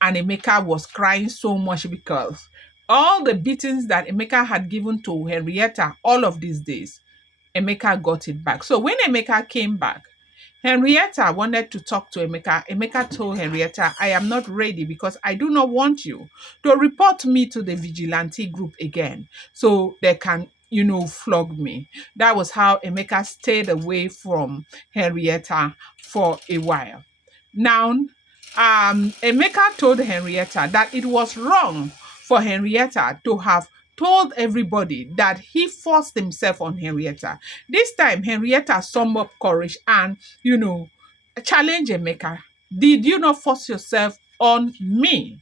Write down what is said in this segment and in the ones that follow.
And Emeka was crying so much because all the beatings that Emeka had given to Henrietta all of these days, Emeka got it back. So when Emeka came back, Henrietta wanted to talk to Emeka. Emeka told Henrietta, I am not ready because I do not want you to report me to the vigilante group again so they can, flog me. That was how Emeka stayed away from Henrietta for a while. Now, Emeka told Henrietta that it was wrong for Henrietta to have told everybody that he forced himself on Henrietta. This time, Henrietta summoned up courage and, challenge Emeka. Did you not force yourself on me?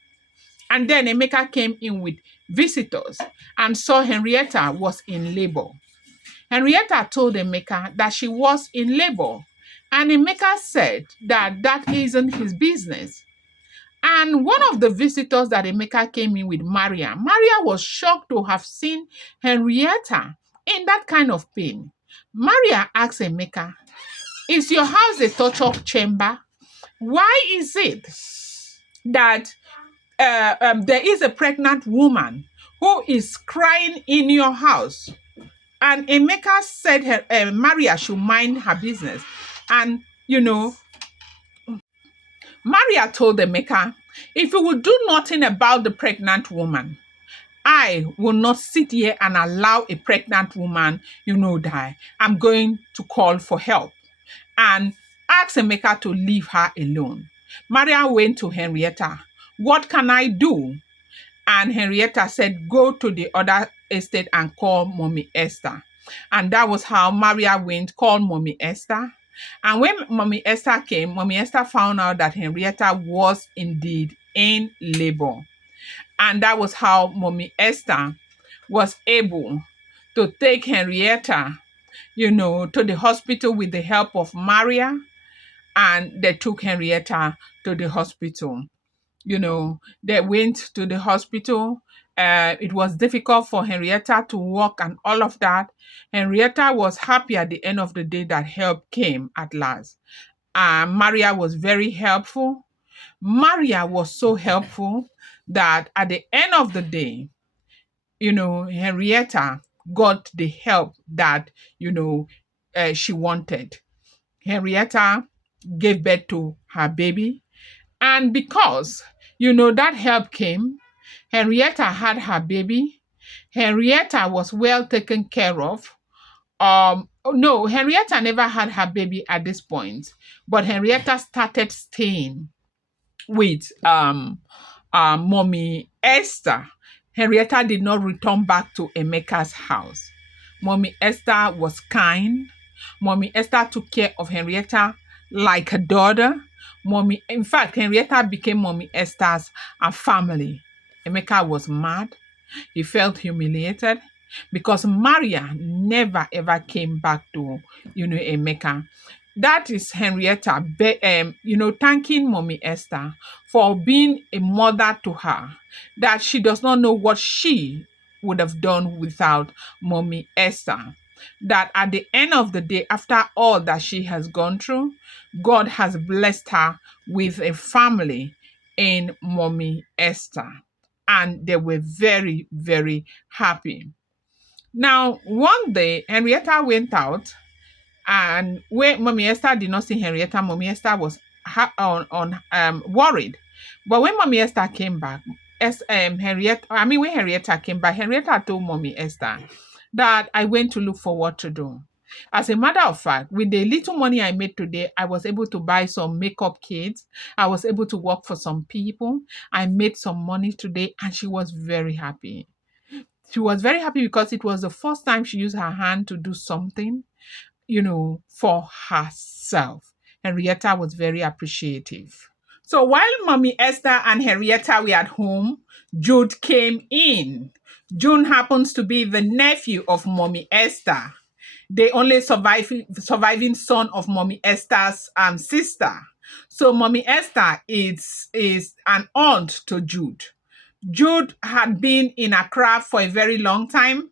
And then Emeka came in with visitors and saw Henrietta was in labor. Henrietta told Emeka that she was in labor. And Emeka said that that isn't his business. And one of the visitors that Emeka came in with, Maria was shocked to have seen Henrietta in that kind of pain. Maria asked Emeka, is your house a torture chamber? Why is it that there is a pregnant woman who is crying in your house? And Emeka said Maria should mind her business. And, Maria told Emeka, if you will do nothing about the pregnant woman, I will not sit here and allow a pregnant woman, die. I'm going to call for help and ask Emeka to leave her alone. Maria went to Henrietta. What can I do? And Henrietta said, go to the other estate and call Mommy Esther. And that was how Maria went, called Mommy Esther. And when Mommy Esther came, Mommy Esther found out that Henrietta was indeed in labor. And that was how Mommy Esther was able to take Henrietta, to the hospital with the help of Maria. And they took Henrietta to the hospital. They went to the hospital. It was difficult for Henrietta to walk and all of that. Henrietta was happy at the end of the day that help came at last. Maria was very helpful. Maria was so helpful that at the end of the day, Henrietta got the help that, she wanted. Henrietta gave birth to her baby. And because, that help came, Henrietta had her baby. Henrietta was well taken care of. No, Henrietta never had her baby at this point, but Henrietta started staying with Mommy Esther. Henrietta did not return back to Emeka's house. Mommy Esther was kind. Mommy Esther took care of Henrietta like a daughter. In fact, Henrietta became Mommy Esther's family. Emeka was mad. He felt humiliated because Maria never ever came back to, Emeka. That is Henrietta, thanking Mommy Esther for being a mother to her, that she does not know what she would have done without Mommy Esther. That at the end of the day, after all that she has gone through, God has blessed her with a family in Mommy Esther. And they were very, very happy. Now, one day, Henrietta went out, and when Mommy Esther did not see Henrietta, Mommy Esther was worried. But when Mommy Esther came back, when Henrietta came back, Henrietta told Mommy Esther that I went to look for what to do. As a matter of fact, with the little money I made today, I was able to buy some makeup kits. I was able to work for some people. I made some money today, and she was very happy. She was very happy because it was the first time she used her hand to do something, for herself. Henrietta was very appreciative. So while Mommy Esther and Henrietta were at home, Jude came in. Jude happens to be the nephew of Mommy Esther, the only surviving son of Mommy Esther's sister. So Mommy Esther is an aunt to Jude. Jude had been in Accra for a very long time.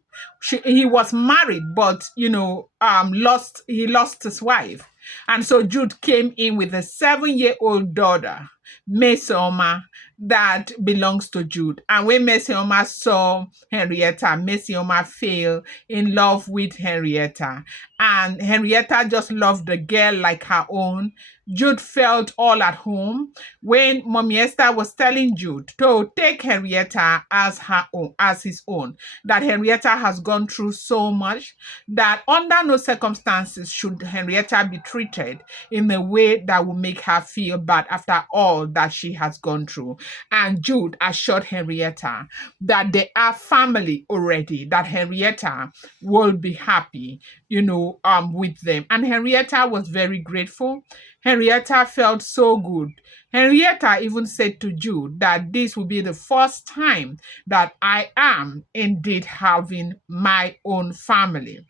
He was married, but he lost his wife, and so Jude came in with a 7-year-old daughter. Mesoma that belongs to Jude. And when Mesoma saw Henrietta, Mesoma fell in love with Henrietta. And Henrietta just loved the girl like her own. Jude felt all at home when Mommy Esther was telling Jude to take Henrietta as her own, as his own. That Henrietta has gone through so much that under no circumstances should Henrietta be treated in a way that will make her feel bad after all that she has gone through. And Jude assured Henrietta that they are family already, that Henrietta will be happy, with them. And Henrietta was very grateful. Henrietta felt so good. Henrietta even said to Jude that this will be the first time that I am indeed having my own family.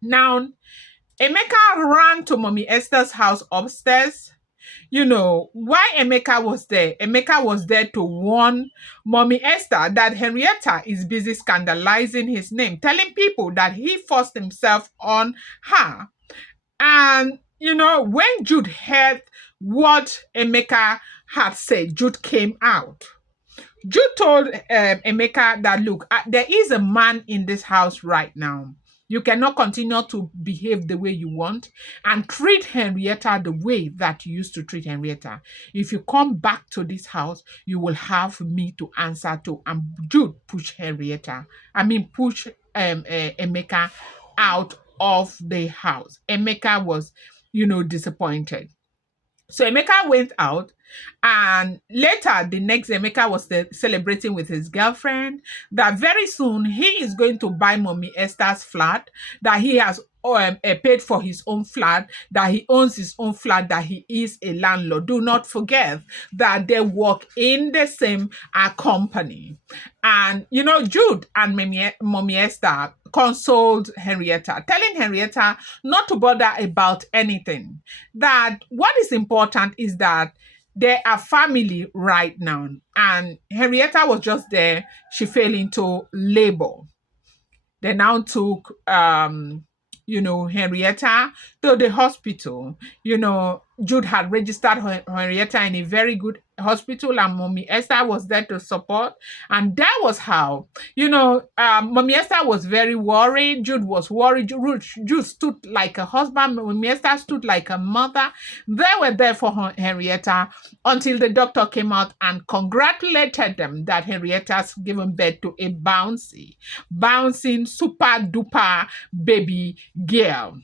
Now, Emeka ran to Mommy Esther's house upstairs. Why Emeka was there? Emeka was there to warn Mommy Esther that Henrietta is busy scandalizing his name, telling people that he forced himself on her. And, when Jude heard what Emeka had said, Jude came out. Jude told Emeka that, look, there is a man in this house right now. You cannot continue to behave the way you want and treat Henrietta the way that you used to treat Henrietta. If you come back to this house, you will have me to answer to. And Jude pushed Emeka out of the house. Emeka was, disappointed. So Emeka went out, and later the next day, Emeka was celebrating with his girlfriend that very soon he is going to buy Mommy Esther's flat, that he has paid for his own flat, that he owns his own flat, that he is a landlord. Do not forget that they work in the same company. And, Jude and Mommy Esther consoled Henrietta, telling Henrietta not to bother about anything. That what is important is that they are family right now. And Henrietta was just there. She fell into labor. They now took Henrietta to the hospital. Jude had registered Henrietta in a very good hospital, and Mommy Esther was there to support. And that was how, Mommy Esther was very worried. Jude was worried. Jude stood like a husband. Mommy Esther stood like a mother. They were there for Henrietta until the doctor came out and congratulated them that Henrietta's given birth to a bouncing, super duper baby girl.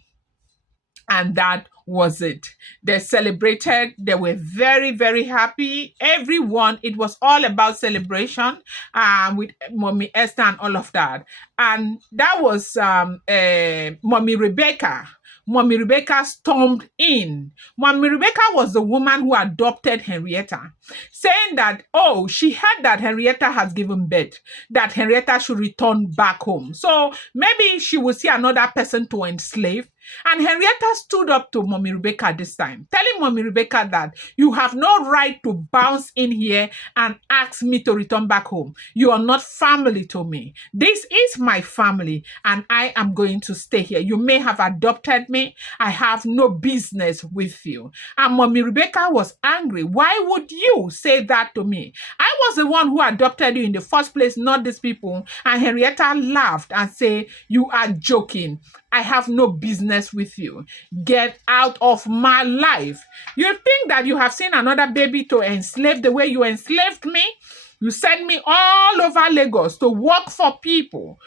And that was it. They celebrated. They were very, very happy. Everyone, it was all about celebration with Mommy Esther and all of that. And that was Mommy Rebecca. Mommy Rebecca stormed in. Mommy Rebecca was the woman who adopted Henrietta, saying that, she heard that Henrietta has given birth, that Henrietta should return back home. So maybe she will see another person to enslave. And Henrietta stood up to Mommy Rebecca this time, telling Mommy Rebecca that you have no right to bounce in here and ask me to return back home. You are not family to me. This is my family, and I am going to stay here. You may have adopted me. I have no business with you. And Mommy Rebecca was angry. Why would you say that to me? I was the one who adopted you in the first place, not these people. And Henrietta laughed and said, you are joking. I have no business with you. Get out of my life. You think that you have seen another baby to enslave the way you enslaved me? You sent me all over Lagos to work for people.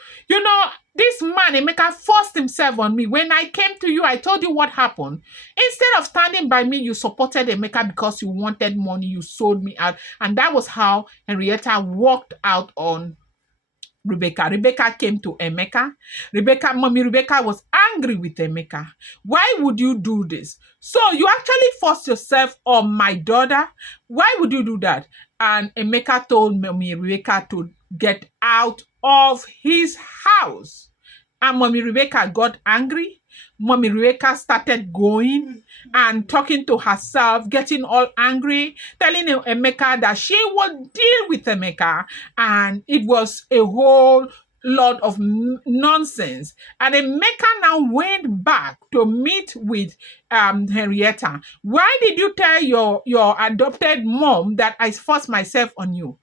This man, Emeka, forced himself on me. When I came to you, I told you what happened. Instead of standing by me, you supported Emeka because you wanted money. You sold me out. And that was how Henrietta walked out on Rebecca. Rebecca came to Emeka. Mommy Rebecca was angry with Emeka. Why would you do this? So you actually forced yourself on my daughter. Why would you do that? And Emeka told Mommy Rebecca to get out of his house. And Mommy Rebecca got angry. Mommy Rebecca started going and talking to herself, getting all angry, telling Emeka that she would deal with Emeka. And it was a whole lot of nonsense. And Emeka now went back to meet with Henrietta. Why did you tell your adopted mom that I forced myself on you?